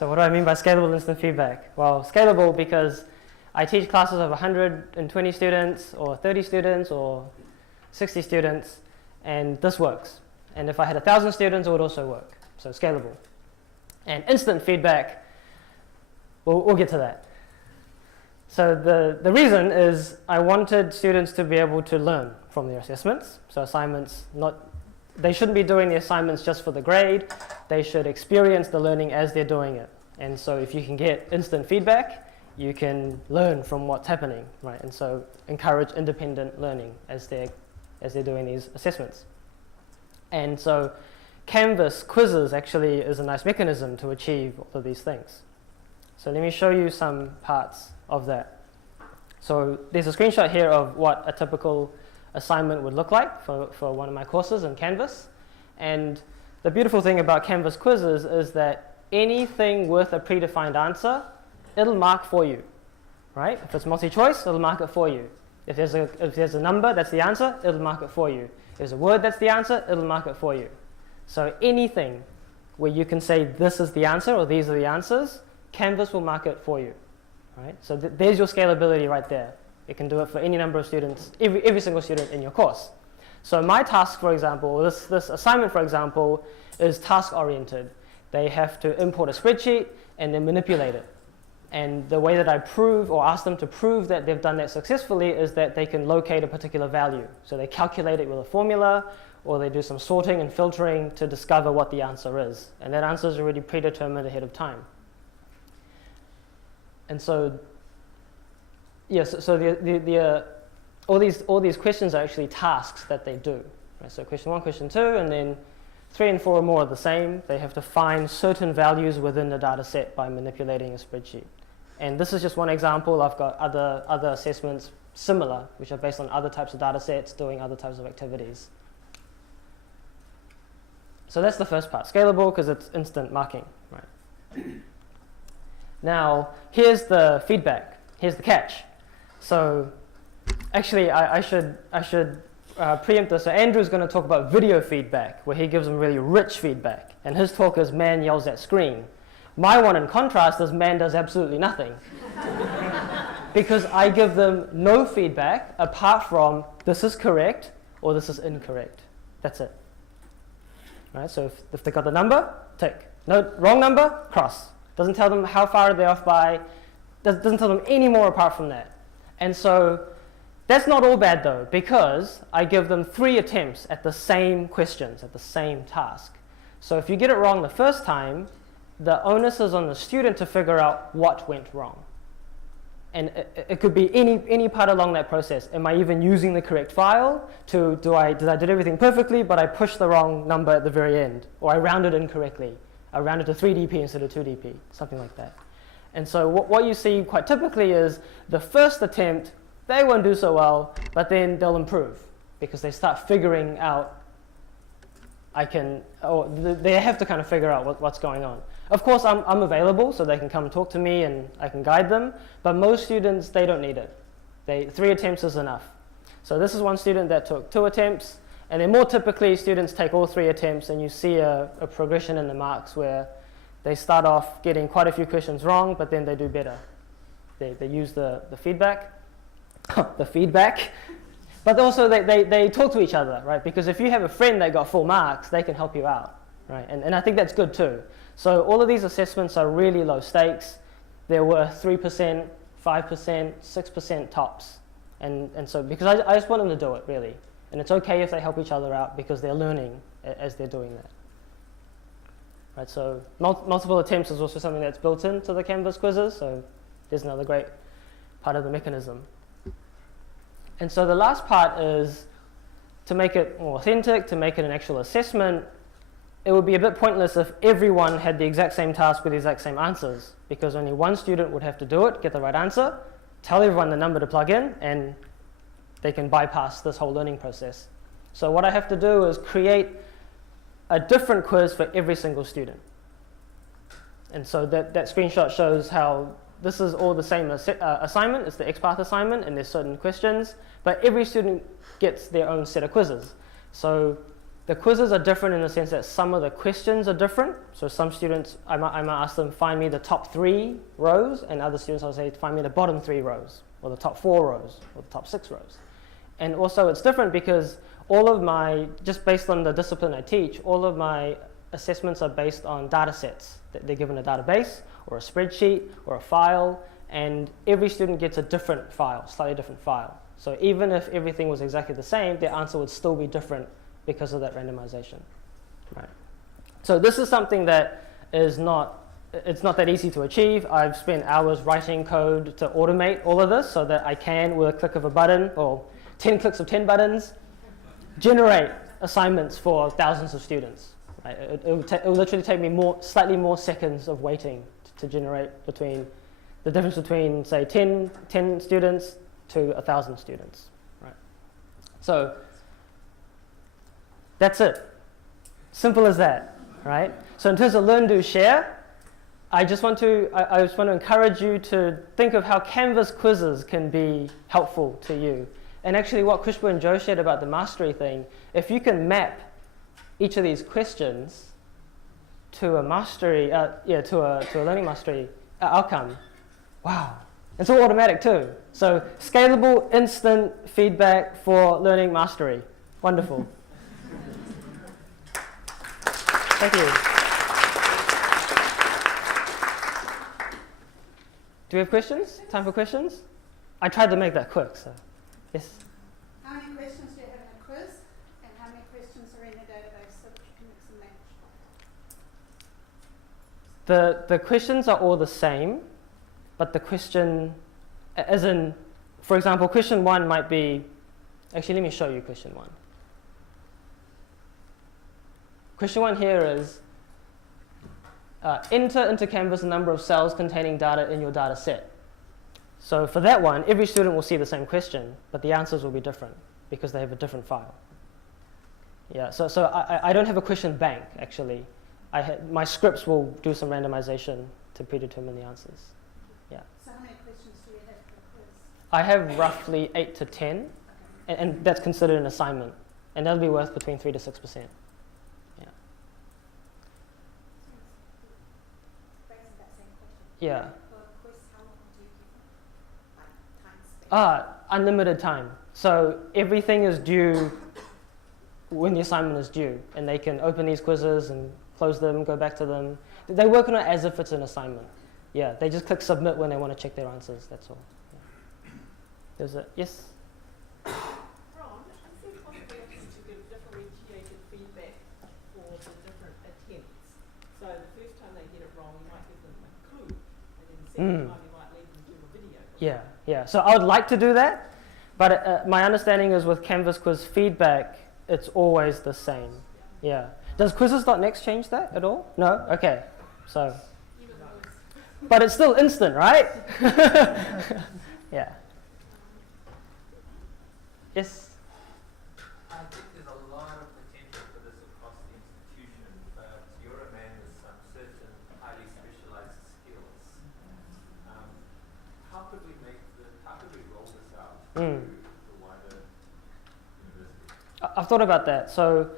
So what do I mean by scalable instant feedback? Well, scalable because I teach classes of 120 students or 30 students or 60 students, and this works. And if I had 1,000 students, it would also work. So scalable. And instant feedback, we'll get to that. So the reason is I wanted students to be able to learn from their assessments. So assignments, they shouldn't be doing the assignments just for the grade. They should experience the learning as they're doing it. And so if you can get instant feedback, you can learn from what's happening, right? And so encourage independent learning as they're doing these assessments. And so Canvas quizzes actually is a nice mechanism to achieve all of these things. So let me show you some parts of that. So there's a screenshot here of what a typical assignment would look like for one of my courses in Canvas. And the beautiful thing about Canvas quizzes is that anything with a predefined answer, it'll mark for you, right? If it's multi-choice, it'll mark it for you. If there's a number that's the answer, it'll mark it for you. If there's a word that's the answer, it'll mark it for you. So anything where you can say this is the answer or these are the answers, Canvas will mark it for you, right? So there's your scalability right there. It can do it for any number of students, every single student in your course. So my task, for example, this assignment, for example, is task-oriented. They have to import a spreadsheet and then manipulate it. And the way that I prove or ask them to prove that they've done that successfully is that they can locate a particular value. So they calculate it with a formula, or they do some sorting and filtering to discover what the answer is. And that answer is already predetermined ahead of time. And so, yes, so all these questions are actually tasks that they do. Right? So question 1, question 2, and then 3 and 4 are more of the same. They have to find certain values within the data set by manipulating a spreadsheet. And this is just one example. I've got other assessments similar, which are based on other types of data sets, doing other types of activities. So that's the first part, scalable because it's instant marking, right? Now, here's the feedback. Here's the catch. So actually, I should preempt this. So Andrew's going to talk about video feedback, where he gives them really rich feedback. And his talk is man yells at screen. My one, in contrast, is man does absolutely nothing. Because I give them no feedback apart from this is correct or this is incorrect. That's it. Right? So if they got the number, tick. No, wrong number, cross. Doesn't tell them how far they're off by. Doesn't tell them any more apart from that. And so that's not all bad though, because I give them 3 attempts at the same questions, at the same task. So if you get it wrong the first time, the onus is on the student to figure out what went wrong. And it could be any part along that process. Am I even using the correct file? Did I do everything perfectly, but I pushed the wrong number at the very end? Or I rounded incorrectly. I rounded to 3dp instead of 2dp, something like that. And so what you see quite typically is the first attempt, they won't do so well, but then they'll improve because they start figuring out they have to kind of figure out what's going on. Of course, I'm available, so they can come and talk to me and I can guide them, but most students, they don't need it. 3 attempts is enough. So this is one student that took 2 attempts, and then more typically, students take all 3 attempts, and you see a progression in the marks where they start off getting quite a few questions wrong, but then they do better. They use the feedback, the feedback, but also they talk to each other, right? Because if you have a friend that got full marks, they can help you out, right? And I think that's good too. So all of these assessments are really low stakes. They're worth 3%, 5%, 6% tops. And so because I just want them to do it, really. And it's okay if they help each other out because they're learning as they're doing that. Right, so multiple attempts is also something that's built into the Canvas quizzes, so there's another great part of the mechanism. And so the last part is to make it more authentic, to make it an actual assessment. It would be a bit pointless if everyone had the exact same task with the exact same answers, because only one student would have to do it, get the right answer, tell everyone the number to plug in, and they can bypass this whole learning process. So what I have to do is create a different quiz for every single student. And so that screenshot shows how this is all the same assignment. It's the XPath assignment, and there's certain questions, but every student gets their own set of quizzes. So The quizzes are different in the sense that some of the questions are different. So some students, I might ask them, find me the top 3 rows, and other students I'll say, find me the bottom 3 rows, or the top 4 rows, or the top 6 rows. And also it's different because all of my, just based on the discipline I teach, all of my assessments are based on data sets. They're given a database, or a spreadsheet, or a file, and every student gets a different file, slightly different file. So even if everything was exactly the same, their answer would still be different because of that randomization. Right. So this is something that is not, it's not that easy to achieve. I've spent hours writing code to automate all of this so that I can, with a click of a button, or 10 clicks of 10 buttons, generate assignments for thousands of students. Right. It will literally take me slightly more seconds of waiting to generate between the difference between, say, 10 students to 1,000 students. Right. So that's it. Simple as that, right? So in terms of learn, do, share, I just want to encourage you to think of how Canvas quizzes can be helpful to you. And actually what Khushbu and Joe shared about the mastery thing, if you can map each of these questions to a mastery, to a learning mastery outcome, wow. It's all automatic too. So scalable, instant feedback for learning mastery. Wonderful. Thank you. Do we have questions? Time for questions? I tried to make that quick, so yes. How many questions do you have in a quiz, and how many questions are in a database so that you can mix and match? The questions are all the same, but the question, as in, for example, question 1 might be, actually let me show you question 1. Question 1 here is, enter into Canvas the number of cells containing data in your data set. So for that one, every student will see the same question, but the answers will be different because they have a different file. Yeah, so I don't have a question bank, actually. My scripts will do some randomization to predetermine the answers. Yeah. So how many questions do you have for a quiz? I have roughly 8 to 10, and that's considered an assignment, and that'll be worth between 3 to 6%. Yeah. Unlimited time. So everything is due when the assignment is due, and they can open these quizzes and close them, go back to them. They work on it as if it's an assignment. Yeah, they just click submit when they want to check their answers, that's all. Yeah. There's a, yes? Ron, is there possibilities to give differentiated feedback for the different attempts? So the first time they get it wrong, you might give them a clue, and then the second time you might lead them to a video. Yeah. So I would like to do that, but my understanding is with Canvas quiz feedback, it's always the same. Yeah. Does quizzes.next change that at all? No? Okay. So, but it's still instant, right? Yeah. Yes? I think there's a lot of potential for this across the institution, but you're a man with some certain highly specialized skills. How could we roll this out to the wider university? I've thought about that. So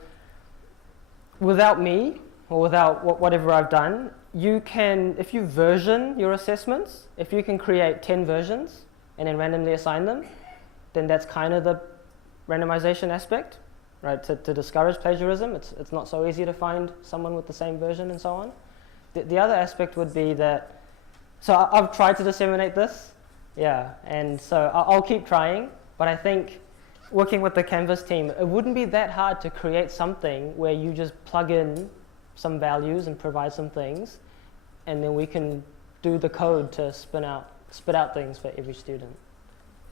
without me, or without whatever I've done, you can, if you version your assessments, if you can create 10 versions and then randomly assign them, then that's kind of the randomization aspect, right? To discourage plagiarism, it's not so easy to find someone with the same version and so on. The other aspect would be that, so I've tried to disseminate this, yeah, and so I'll keep trying, but I think working with the Canvas team, it wouldn't be that hard to create something where you just plug in some values and provide some things, and then we can do the code to spit out things for every student.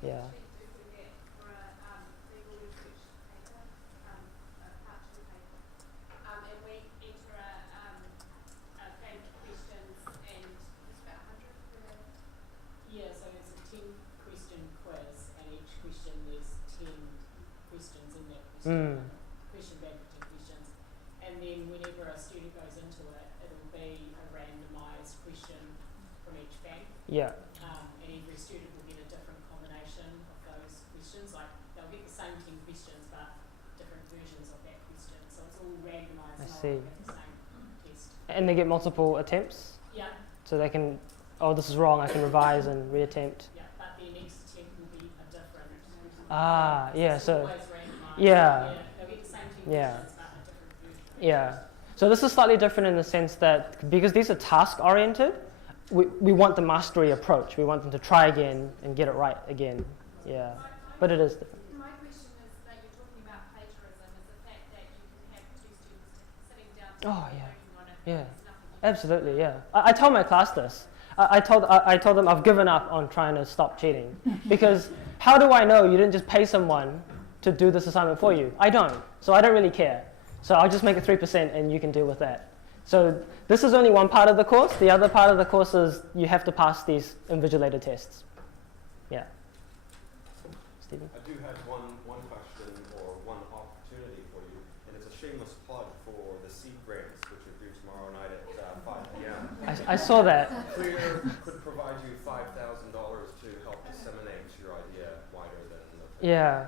Yeah. Question bank of 10 questions, and then whenever a student goes into it, it'll be a randomised question from each bank. Yeah. And every student will get a different combination of those questions. Like they'll get the same 10 questions, but different versions of that question. So it's all randomised, I not see. all at the same test. And they get multiple attempts, Yeah, so they can, oh, this is wrong, I can revise and reattempt. yeah, but their next attempt will be a different. Ah, yeah, It's so, always randomised. yeah. They'll get the same two Yeah. questions, but a different version. Yeah. So this is slightly different in the sense that because these are task-oriented, we want the mastery approach. We want them to try again and get it right again. Yeah. But it is different. My question is that you're talking about plagiarism is the fact that you can have two students sitting down Oh, together yeah. working on it. Yeah. There's nothing you Absolutely, yeah. I tell my class this. I told them I've given up on trying to stop cheating. Because how do I know you didn't just pay someone to do this assignment for you? I don't. So I don't really care. So I'll just make it 3% and you can deal with that. So this is only one part of the course. The other part of the course is you have to pass these invigilated tests. Yeah. Stephen? I do have one question or one opportunity for you, and it's a shameless plug for the seed grants, which are due tomorrow night at 5 p.m. I saw that. Clear could provide you $5,000 to help disseminate your idea wider than the. Yeah,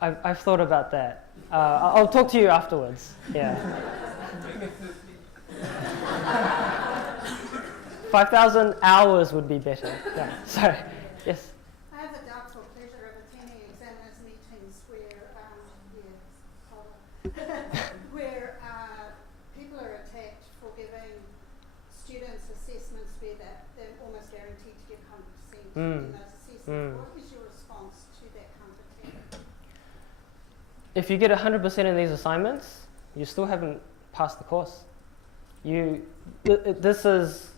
I've thought about that. I'll talk to you afterwards. Yeah. 5,000 hours would be better. Yeah. Sorry. Yes. I have the doubtful pleasure of attending examiners meetings where people are attacked for giving students assessments where they're almost guaranteed to get 100% in those assessments. What is your response to that kind of attack? If you get 100% in these assignments, you still haven't passed the course. This is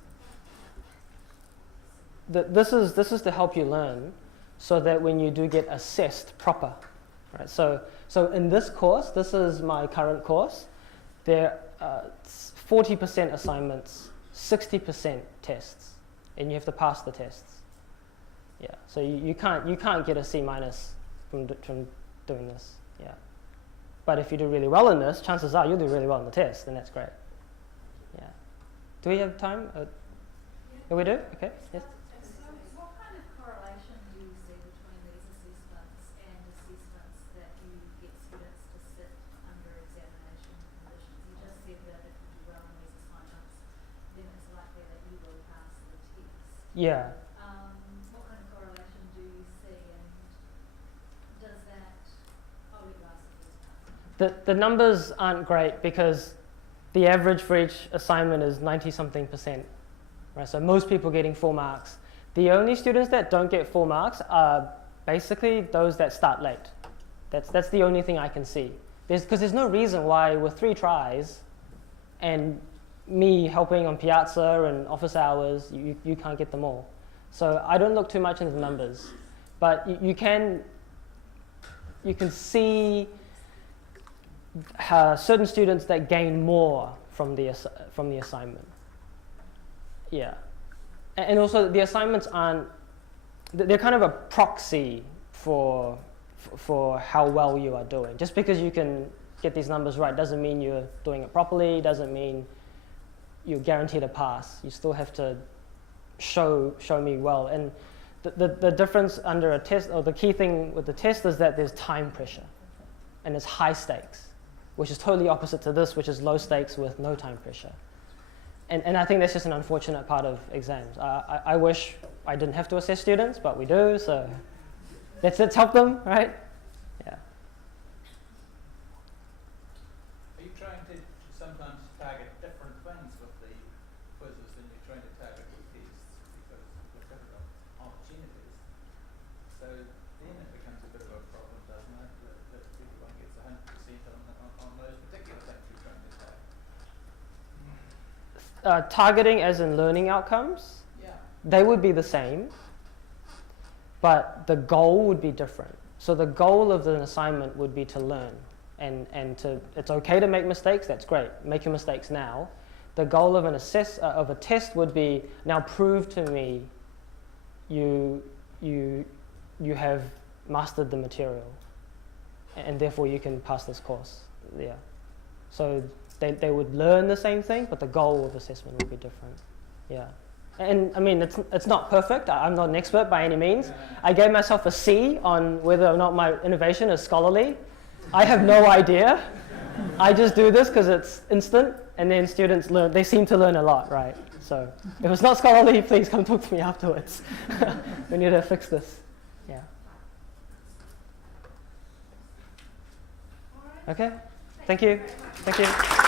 to help you learn, so that when you do get assessed proper, right? So in this course, this is my current course. There are 40% assignments, 60% tests, and you have to pass the tests. Yeah. So you can't get a C- from doing this. Yeah. But if you do really well in this, chances are you'll do really well in the test, and that's great. Yeah. Do we have time? We do? Okay. Yes. So what kind of correlation do you see between these assessments and assessments that you get students to sit under examination conditions? You just said that if you do well in these assignments, then it's likely that you will pass the test. Yeah. What kind of correlation do you see, and does that, I'll let you ask the first part. The numbers aren't great because the average for each assignment is 90-something%. Right, so most people getting 4 marks. The only students that don't get 4 marks are basically those that start late. That's the only thing I can see. Because there's no reason why with 3 tries and me helping on Piazza and office hours, you can't get them all. So I don't look too much into the numbers. But you can see certain students that gain more from the assignment. Yeah, and also the assignments they're kind of a proxy for how well you are doing. Just because you can get these numbers right doesn't mean you're doing it properly, doesn't mean you're guaranteed a pass. You still have to show me well. And the difference under a test, or the key thing with the test, is that there's time pressure and it's high stakes, which is totally opposite to this, which is low stakes with no time pressure. And I think that's just an unfortunate part of exams. I wish I didn't have to assess students, but we do, so let's help them, right? Yeah. Are you trying to sometimes target different things with the quizzes than you're trying to target with tests, because with different opportunities? So then it becomes a bit of a problem, doesn't it? That everyone gets 100% on those particular things you're trying to target. Targeting as in learning outcomes, Yeah. they would be the same, but the goal would be different. So the goal of an assignment would be to learn, and it's okay to make mistakes. That's great. Make your mistakes now. The goal of of a test would be, now prove to me you have mastered the material, and therefore you can pass this course. Yeah. So they would learn the same thing, but the goal of assessment would be different. Yeah. And I mean, it's not perfect. I'm not an expert by any means. I gave myself a C on whether or not my innovation is scholarly. I have no idea. I just do this because it's instant, and then students learn. They seem to learn a lot, right? So if it's not scholarly, please come talk to me afterwards. We need to fix this. Yeah. All right. Okay. Thank you. Thank you.